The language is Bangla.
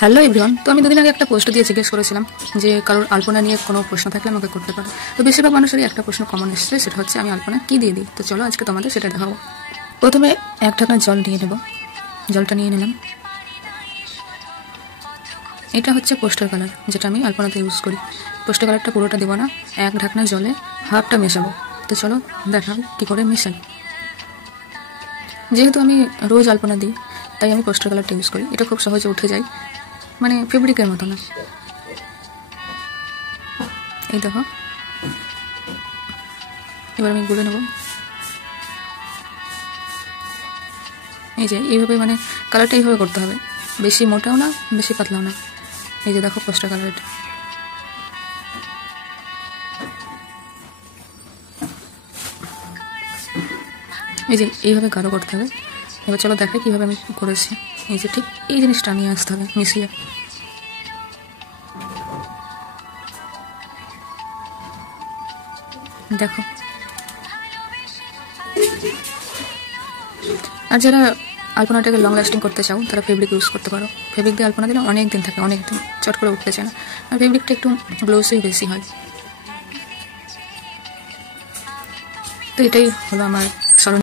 Hello everyone. তো আমি দুদিন আগে একটা পোস্ট দিয়ে জিজ্ঞেস করেছিলাম যে কারোর আলপনা নিয়ে কোনো প্রশ্ন থাকলে আমাকে করতে পারো। তো বেশিরভাগ মানুষেরই একটা প্রশ্ন কমন এসেছে, সেটা হচ্ছে আমি আলপনা কী দিয়ে দিই। তো চলো আজকে তোমাদের সেটা দেখাবো। প্রথমে এক ঢাকনা জল নিয়ে নেব। জলটা নিয়ে নিলাম। এটা হচ্ছে পোস্টার কালার, যেটা আমি আলপনাতে ইউজ করি। পোস্টার কালারটা পুরোটা দেবো না, এক ঢাকনা জলে হাফটা মেশাবো। তো চলো দেখাও কী করে মেশাই। যেহেতু আমি রোজ আলপনা দিই, তাই আমি পোস্টার কালারটা ইউজ করি। এটা খুব সহজে উঠে যায়, মানে ফেব্রিকের মতো না। এই দেখো, এবার আমি গুলে নেব। এই যে এইভাবে, মানে কালারটা এইভাবে করতে হবে, বেশি মোটাও না বেশি পাতলাও না। এই যে দেখো পোস্টার কালার, এটা এই যে এইভাবে গাঢ় করতে হবে। এবার চলো দেখাই কীভাবে আমি করেছি। এই যে ঠিক এই জিনিসটা নিয়ে আসতে হবে মিশিয়ে। দেখো, আর যারা আলপনাটাকে লং লাস্টিং করতে চাও তারা ফেব্রিক ইউজ করতে পারো। ফেব্রিক দিয়ে আলপনা দিলে অনেক দিন থাকে, অনেক দিন, চট করে উঠতে চায় না। আর ফেব্রিকটা একটু গ্লোসি বেশি হয়। তো এটাই হলো আমার স্মরণ।